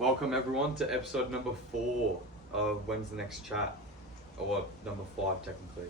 Welcome everyone to episode number 4 of When's the Next Chat, or number 5 technically.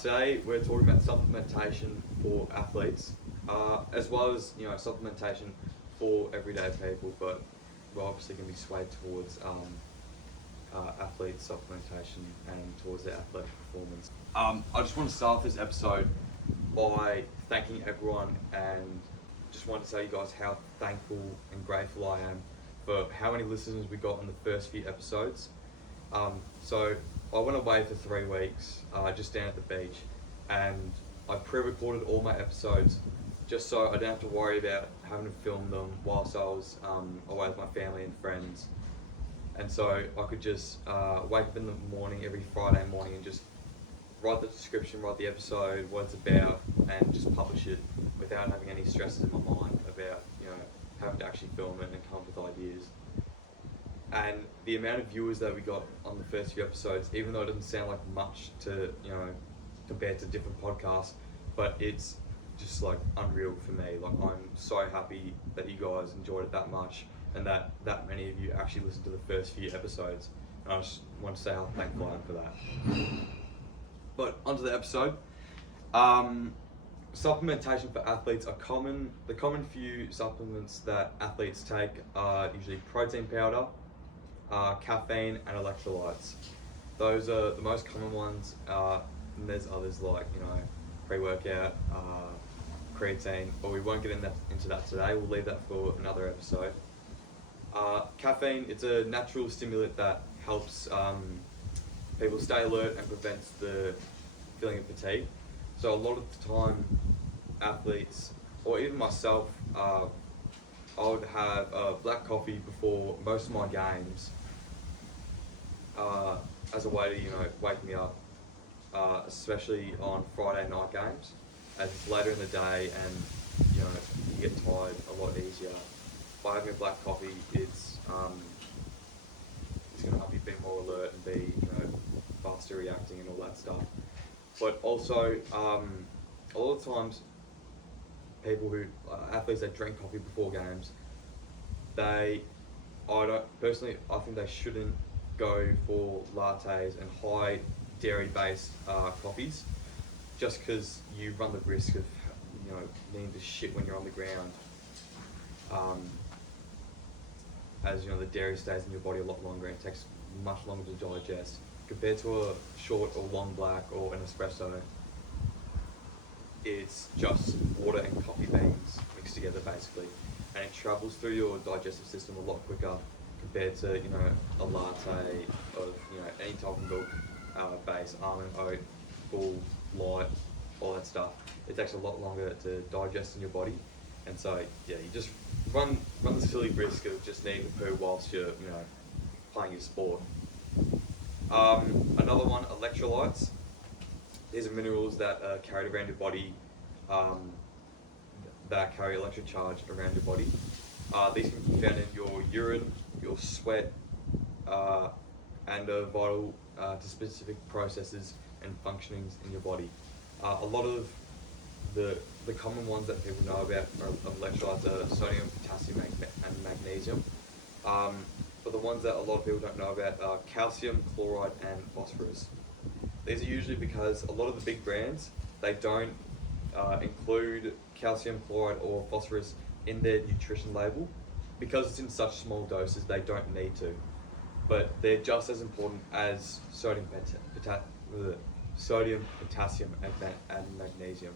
Today we're talking about supplementation for athletes, as well as supplementation for everyday people, but we're obviously going to be swayed towards athlete supplementation and towards their athletic performance. I just want to start this episode by thanking everyone, and just want to tell you guys how thankful and grateful I am for how many listeners we got in the first few episodes. So I went away for 3 weeks, just down at the beach, and I pre-recorded all my episodes just so I didn't have to worry about having to film them whilst I was away with my family and friends. And so I could just wake up in the morning every Friday morning and just write the description, write the episode, what it's about, and just publish it without having any stresses in my mind about having to actually film it and come up with ideas. And the amount of viewers that we got on the first few episodes, even though it doesn't sound like much to compared to different podcasts, but it's just like unreal for me. Like, I'm so happy that you guys enjoyed it that much and that many of you actually listened to the first few episodes. And I just want to say how thankful I am for that. But onto the episode. Supplementation for athletes are common. The common few supplements that athletes take are usually protein powder, caffeine, and electrolytes. Those are the most common ones. And there's others like pre-workout, creatine, but we won't get into that today. We'll leave that for another episode. Caffeine, it's a natural stimulant that helps people stay alert and prevents the feeling of fatigue. So a lot of the time, athletes, or even myself, I would have black coffee before most of my games as a way to wake me up, especially on Friday night games, as it's later in the day and you get tired a lot easier. By having a black coffee, it's going to help you be more alert and be faster reacting and all that stuff. But also, a lot of times, athletes that drink coffee before games, I think they shouldn't go for lattes and high dairy-based coffees, just because you run the risk of needing to shit when you're on the ground. As the dairy stays in your body a lot longer and it takes much longer to digest compared to a short or long black or an espresso. It's just water and coffee beans mixed together basically, and it travels through your digestive system a lot quicker compared to a latte of any type of milk base, almond, oat, full, light, all that stuff. It takes a lot longer to digest in your body, and so you just run the silly risk of just needing to poo whilst you're playing your sport. Another one, electrolytes. These are minerals that are carried around your body, that carry electric charge around your body. These can be found in your urine, your sweat, and are vital to specific processes and functionings in your body. A lot of the common ones that people know about are electrolytes are sodium, potassium, and magnesium. But the ones that a lot of people don't know about are calcium, chloride, and phosphorus. These are usually because a lot of the big brands, they don't include calcium, chloride, or phosphorus in their nutrition label. Because it's in such small doses, they don't need to. But they're just as important as sodium, potassium, and magnesium.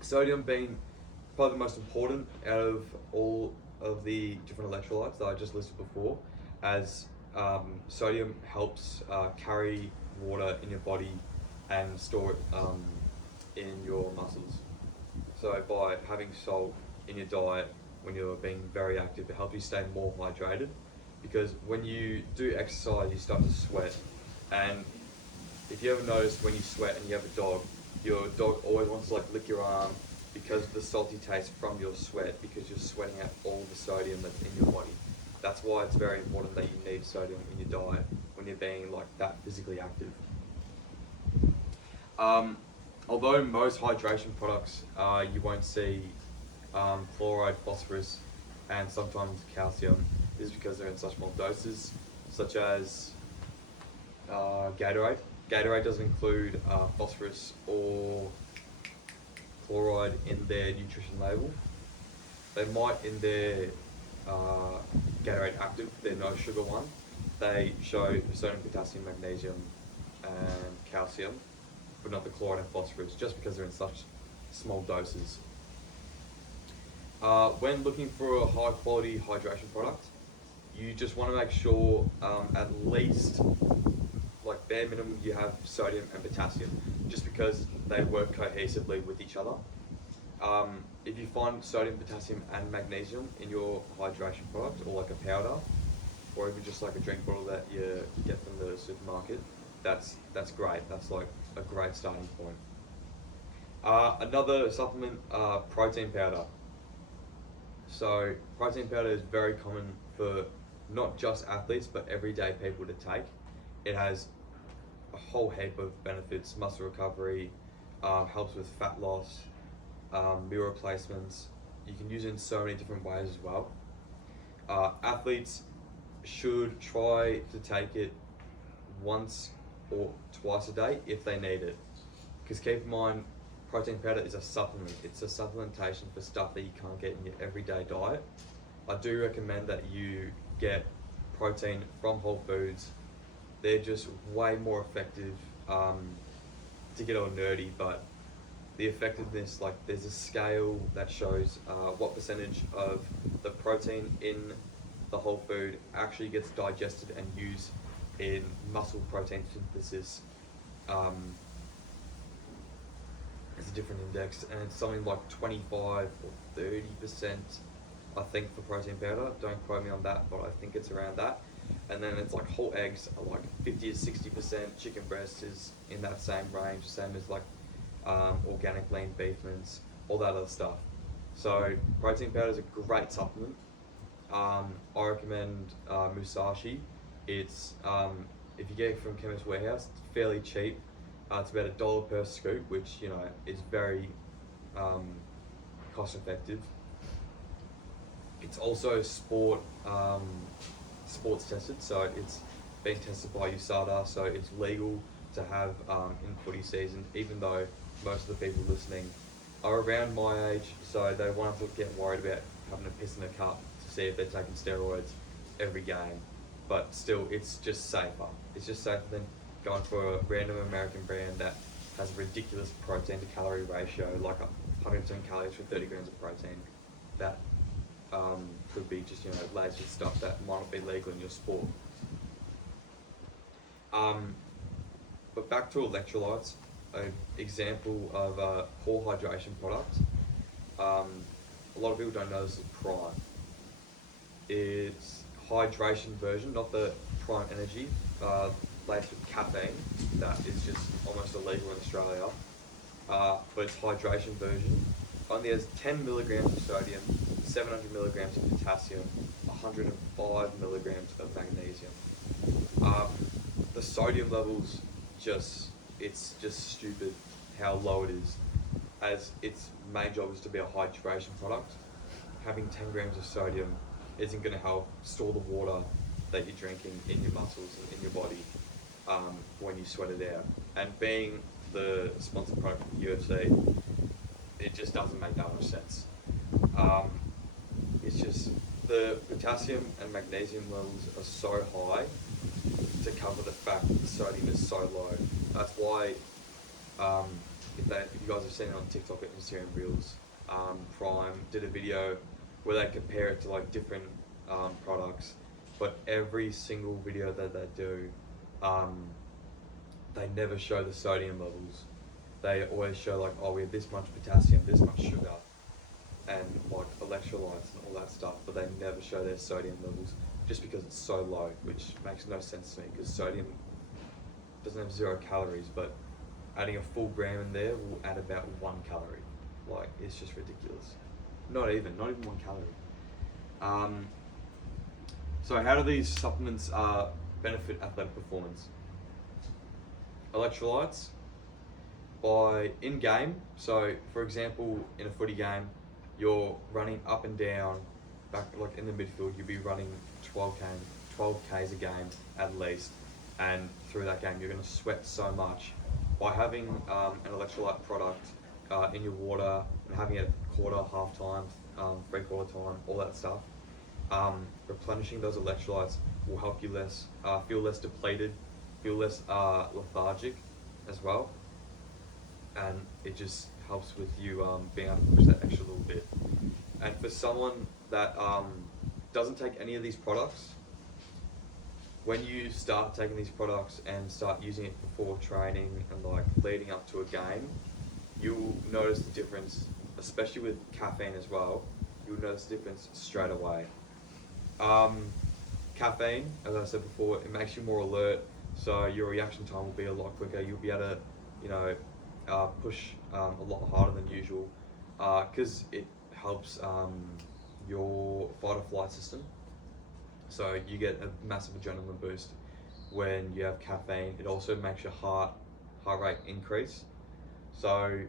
Sodium being probably the most important out of all of the different electrolytes that I just listed before, as sodium helps carry water in your body and store it in your muscles. So by having salt in your diet when you're being very active, it helps you stay more hydrated, because when you do exercise you start to sweat, and if you ever notice when you sweat and you have a dog, your dog always wants to lick your arm because of the salty taste from your sweat, because you're sweating out all the sodium that's in your body. That's why it's very important that you need sodium in your diet when you're being that physically active. Although most hydration products you won't see chloride, phosphorus, and sometimes calcium is because they're in such small doses, such as Gatorade. Gatorade doesn't include phosphorus or chloride in their nutrition label. They might in their Gatorade Active, their no sugar one. They show sodium, potassium, magnesium, and calcium, but not the chloride and phosphorus, just because they're in such small doses. When looking for a high quality hydration product, you just want to make sure at least, like bare minimum, you have sodium and potassium, just because they work cohesively with each other. If you find sodium, potassium, and magnesium in your hydration product, or like a powder, or even just like a drink bottle that you get from the supermarket, that's great. That's like a great starting point. Another supplement, protein powder. So protein powder is very common for not just athletes, but everyday people to take. It has a whole heap of benefits: muscle recovery, helps with fat loss, meal replacements. You can use it in so many different ways as well. Athletes should try to take it once or twice a day if they need it. Because keep in mind, protein powder is a supplement. It's a supplementation for stuff that you can't get in your everyday diet. I do recommend that you get protein from whole foods. They're just way more effective. To get all nerdy, but the effectiveness, like there's a scale that shows what percentage of the protein in the whole food actually gets digested and used in muscle protein synthesis. It's a different index, and it's something like 25 or 30%, I think, for protein powder. Don't quote me on that, but I think it's around that. And then it's like whole eggs are like 50 to 60%. Chicken breast is in that same range, same as like organic lean beef mince, all that other stuff. So protein powder is a great supplement. I recommend Musashi. It's if you get it from Chemist Warehouse, it's fairly cheap. It's about $1 per scoop, which is very cost effective. It's also sports tested, so it's been tested by USADA, so it's legal to have in footy season, even though most of the people listening are around my age, so they won't have to get worried about having a piss in a cup to see if they're taking steroids every game. But still, it's just safer. It's just safer than going for a random American brand that has a ridiculous protein to calorie ratio, like 110 calories for 30 grams of protein. That could be just laced with stuff that might not be legal in your sport. But back to electrolytes, an example of a poor hydration product. A lot of people don't know this is Prime. It's hydration version, not the Prime Energy, laced with caffeine. That is just almost illegal in Australia. But it's hydration version. Only has 10 milligrams of sodium, 700 milligrams of potassium, 105 milligrams of magnesium. The sodium levels it's just stupid how low it is, as its main job is to be a hydration product. Having 10 grams of sodium isn't going to help store the water that you're drinking in your muscles and in your body when you sweat it out. And being the sponsored product of the UFC, it just doesn't make that much sense. It's just the potassium and magnesium levels are so high to cover the fact that the sodium is so low. That's why, if you guys have seen it on TikTok and Instagram Reels, Prime did a video where they compare it to like different products, but every single video that they do, they never show the sodium levels. They always show like, oh, we have this much potassium, this much sugar, and like electrolytes and all that stuff, but they never show their sodium levels just because it's so low, which makes no sense to me, because sodium doesn't have 0 calories, but adding a full gram in there will add about 1 calorie. Like, it's just ridiculous. Not even 1 calorie. So how do these supplements benefit athletic performance? Electrolytes, by in-game, so for example, in a footy game, you're running up and down, back like in the midfield, you'll be running 12 Ks a game at least, and through that game you're going to sweat so much. By having an electrolyte product in your water and having it quarter, half time, 3/4 time, all that stuff, replenishing those electrolytes will help you feel less depleted, feel less lethargic as well, and it just helps with you being able to push that extra little bit. And for someone that doesn't take any of these products, when you start taking these products and start using it before training and like leading up to a game, you'll notice the difference, especially with caffeine as well. You'll notice the difference straight away. Caffeine, as I said before, it makes you more alert, so your reaction time will be a lot quicker. You'll be able to, push a lot harder than usual, because it helps your fight or flight system. So you get a massive adrenaline boost when you have caffeine. It also makes your heart rate increase. So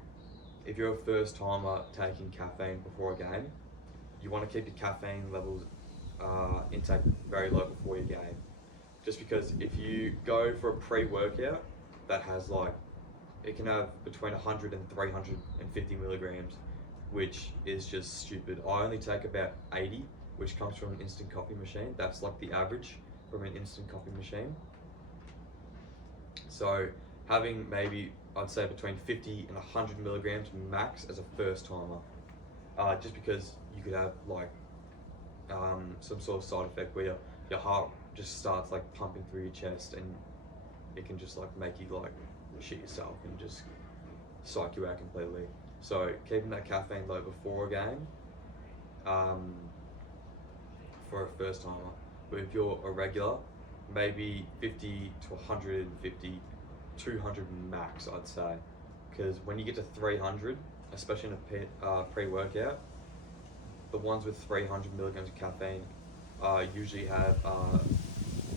if you're a first timer taking caffeine before a game, you want to keep your caffeine levels intake very low before your game. Just because if you go for a pre-workout that has it can have between 100 and 350 milligrams, which is just stupid. I only take about 80, which comes from an instant coffee machine. That's like the average from an instant coffee machine. So having maybe, I'd say between 50 and 100 milligrams max as a first timer, just because you could have some sort of side effect where your heart just starts pumping through your chest, and it can just make you shit yourself and just psych you out completely. So keeping that caffeine low before a game, for a first timer. But if you're a regular, maybe 50 to 150, 200 max, I'd say. Because when you get to 300, especially in a pre-workout, the ones with 300 milligrams of caffeine usually have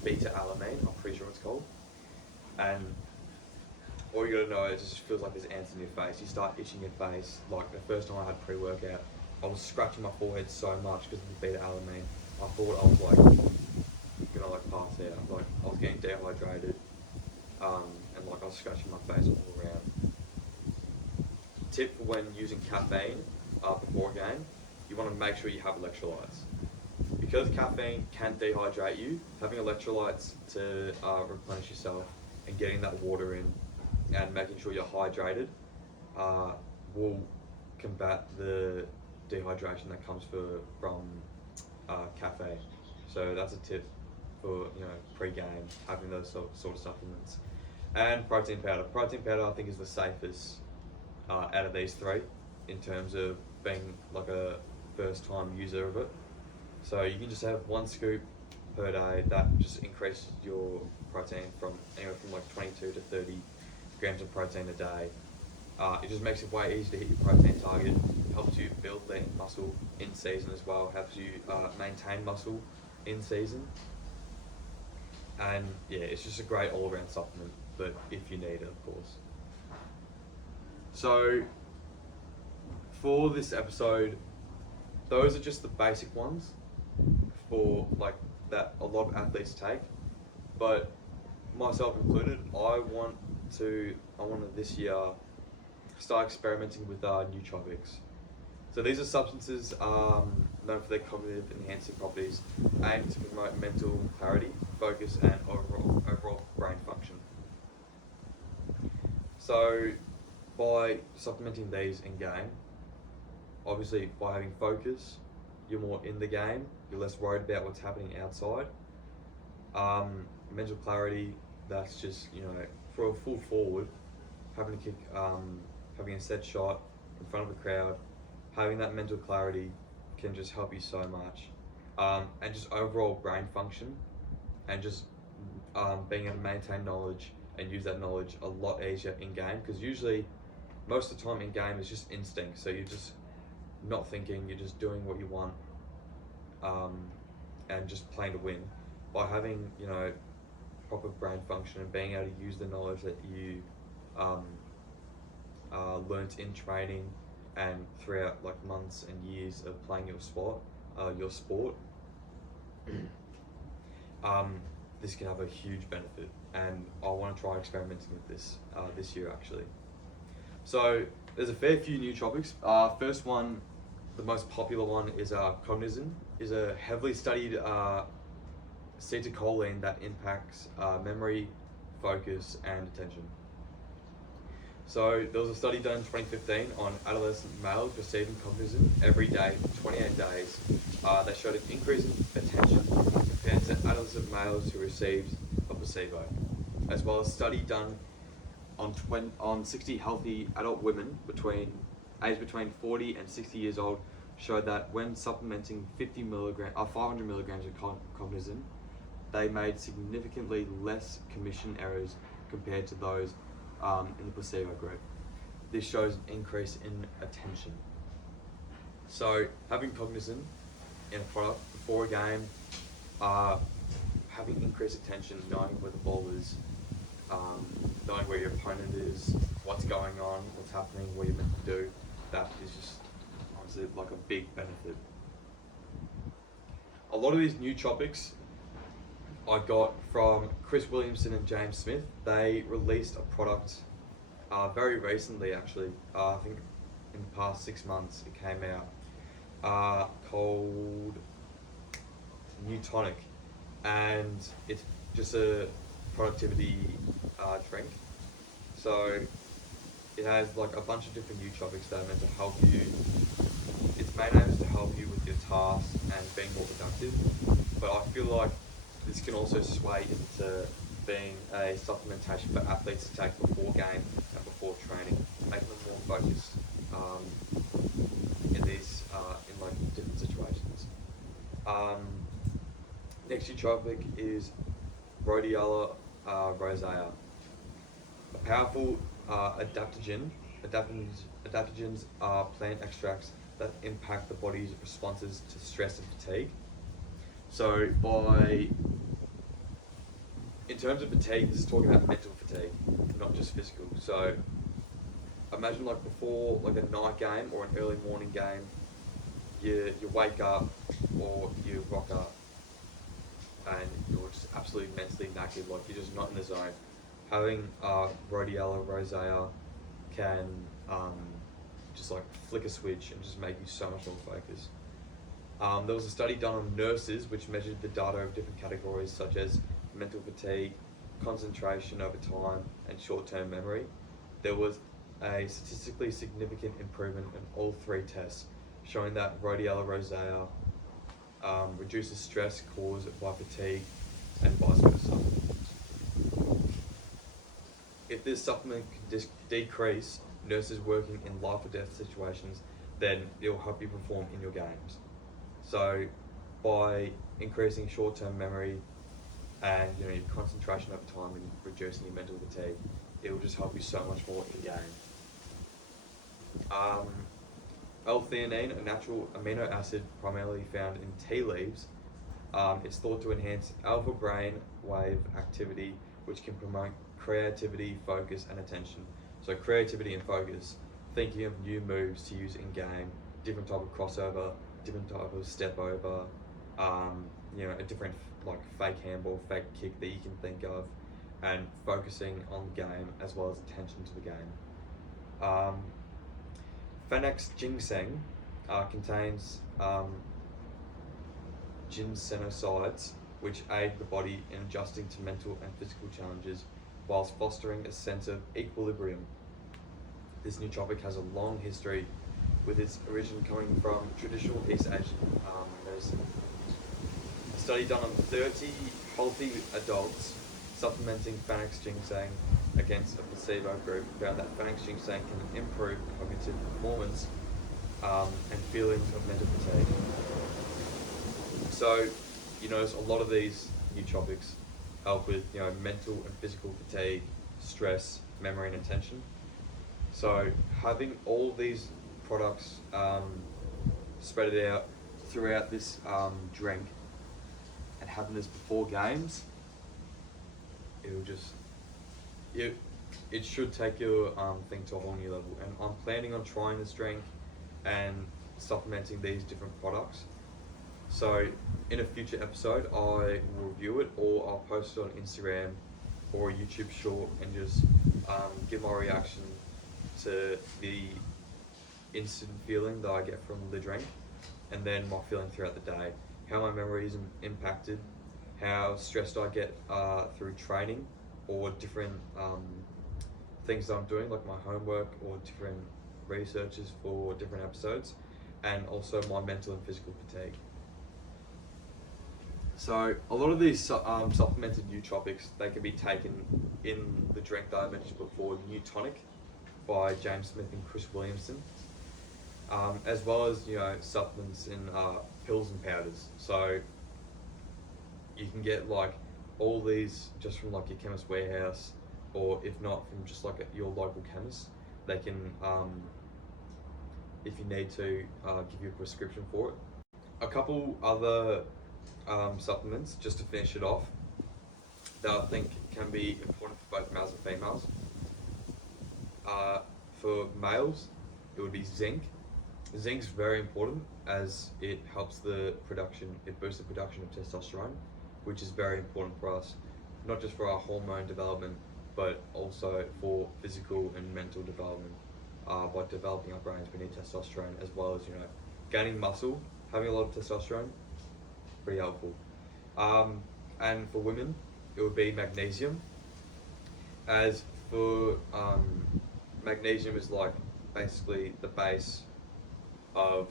beta-alanine, I'm pretty sure it's called. And all you gotta know is it just feels like there's ants in your face. You start itching your face. Like the first time I had pre-workout, I was scratching my forehead so much because of the beta-alanine. I thought I was gonna pass out. I was getting dehydrated, and I was scratching my face all around. Tip for when using caffeine before a game, you want to make sure you have electrolytes. Because caffeine can dehydrate you, having electrolytes to replenish yourself and getting that water in and making sure you're hydrated will combat the dehydration that comes from caffeine. So that's a tip for pre-game, having those sort of supplements. And protein powder. Protein powder I think is the safest out of these three in terms of being a first time user of it. So you can just have 1 scoop per day. That just increases your protein from anywhere from 22 to 30 grams of protein a day. It just makes it way easier to hit your protein target. Helps you build lean muscle in season as well. Helps you maintain muscle in season. And yeah, it's just a great all-around supplement, but if you need it, of course. So for this episode, those are just the basic ones for that a lot of athletes take, but myself included, I want to this year start experimenting with nootropics. So these are substances known for their cognitive enhancing properties, aimed to promote mental clarity, focus, and overall brain function. So by supplementing these in game, obviously by having focus, you're more in the game, you're less worried about what's happening outside. Mental clarity, that's just, for a full forward, having to kick, having a set shot in front of a crowd, having that mental clarity can just help you so much. And just overall brain function, and just being able to maintain knowledge and use that knowledge a lot easier in game, because usually most of the time in game is just instinct, so you're just not thinking, you're just doing what you want, and just playing to win. By having proper brain function and being able to use the knowledge that you learnt in training and throughout months and years of playing your sport, this can have a huge benefit, and I want to try experimenting with this this year actually. So there's a fair few nootropics. First one, the most popular one is cognizin. Is a heavily studied acetylcholine that impacts memory, focus, and attention. So there was a study done in 2015 on adolescent males receiving cognizin every day for 28 days. They showed an increase in attention compared to adolescent males who received a placebo, as well as a study done on 60 healthy adult women aged between 40 and 60 years old, showed that when supplementing 500 milligrams of cognizin, they made significantly less commission errors compared to those in the placebo group. This shows an increase in attention. So having cognizin in a product before a game, having increased attention, knowing where the ball is, knowing where your opponent is, what's going on, what's happening, what you're meant to do, that is just honestly like a big benefit. A lot of these nootropics I got from Chris Williamson and James Smith. They released a product very recently actually, I think in the past 6 months it came out, called New Tonic, and it's just a productivity drink. So it has like a bunch of different nootropics that are meant to help you. Its main aim is to help you with your tasks and being more productive, but I feel like this can also sway into being a supplementation for athletes to take before game and before training, making them more focused in like different situations. Next nootropic is Rhodiola rosea, a powerful adaptogen. Adaptogens are plant extracts that impact the body's responses to stress and fatigue. So in terms of fatigue, this is talking about mental fatigue, not just physical. So imagine like before like a night game or an early morning game, you wake up or you rock up and you're just absolutely mentally knackered, like you're just not in the zone. Having Rhodiola rosea can just like flick a switch and just make you so much more focused. There was a study done on nurses which measured the data of different categories such as mental fatigue, concentration over time, and short-term memory. There was a statistically significant improvement in all three tests, showing that Rhodiola rosea reduces stress caused by fatigue and vice versa. If this supplement can decrease nurses working in life or death situations, then it will help you perform in your games. So by increasing short-term memory and your concentration over time and reducing your mental fatigue, it will just help you so much more in game. L-theanine, a natural amino acid primarily found in tea leaves, it's thought to enhance alpha brain wave activity, which can promote creativity, focus, and attention. So creativity and focus, thinking of new moves to use in game, different type of crossover, different type of step over, a different like fake handball, fake kick that you can think of, and focusing on the game as well as attention to the game. Phoenix ginseng contains ginsenosides, which aid the body in adjusting to mental and physical challenges whilst fostering a sense of equilibrium. This nootropic has a long history, with its origin coming from traditional East Asian medicine. A study done on 30 healthy adults supplementing Phoenix ginseng against a placebo group found that Phoenix ginseng can improve cognitive performance and feelings of mental fatigue. So you notice a lot of these nootropics help with mental and physical fatigue, stress, memory, and attention. So having all these products spread it out throughout this drink and having this before games, it should take your thing to a whole new level. And I'm planning on trying this drink and supplementing these different products. So in a future episode, I will review it, or I'll post it on Instagram or a YouTube short and just give my reaction to the instant feeling that I get from the drink, and then my feeling throughout the day, how my memory is impacted, how stressed I get through training or different things that I'm doing, like my homework or different researches for different episodes, and also my mental and physical fatigue. So a lot of these supplemented nootropics, they can be taken in the drink that I mentioned before, New Tonic by James Smith and Chris Williamson, as well as supplements in pills and powders. So you can get like all these just from like your Chemist Warehouse, or if not from just like your local chemist. They can, if you need to, give you a prescription for it. A couple other supplements just to finish it off that I think can be important for both males and females. For males, it would be zinc. Zinc's very important as it helps it boosts the production of testosterone, which is very important for us, not just for our hormone development, but also for physical and mental development. By developing our brains, we need testosterone, as well as gaining muscle. Having a lot of testosterone, pretty helpful. And for women, it would be magnesium. As for magnesium is like basically the base of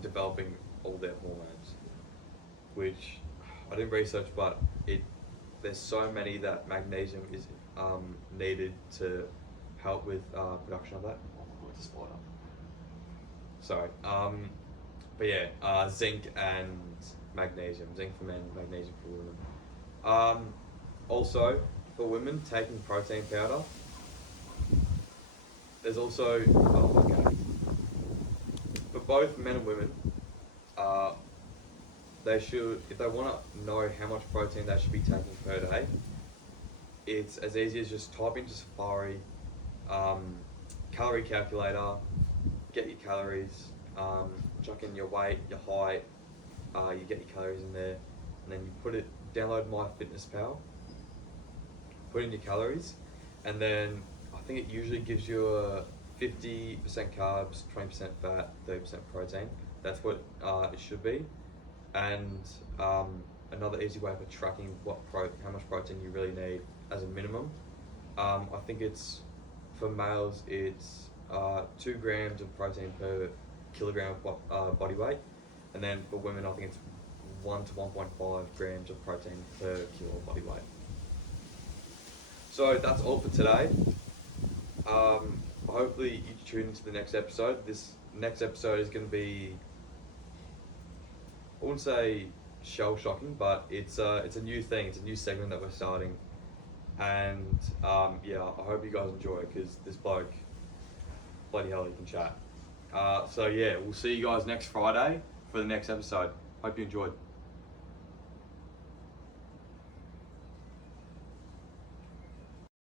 developing all their hormones, which I didn't research, but there's so many that magnesium is needed to help with production of that. Oh, it's a spider. Sorry. But yeah, zinc and magnesium. Zinc for men, magnesium for women. Also, for women, taking protein powder. There's also, for both men and women, they should, if they want to know how much protein they should be taking per day, it's as easy as just type into Safari, calorie calculator, get your calories, chuck in your weight, your height, you get your calories in there, and then you download MyFitnessPal, put in your calories, and then I think it usually gives you a 50% carbs, 20% fat, 30% protein. That's what it should be. And another easy way for tracking how much protein you really need as a minimum. I think it's, for males, it's 2 grams of protein per kilogram of body weight. And then for women, I think it's 1 to 1.5 grams of protein per kilo of body weight. So that's all for today. Hopefully you tune into the next episode. This next episode is going to be, I wouldn't say shell-shocking, but it's a new thing. It's a new segment that we're starting. And yeah, I hope you guys enjoy it, because this bloke, bloody hell, he can chat. So yeah, we'll see you guys next Friday for the next episode. Hope you enjoyed.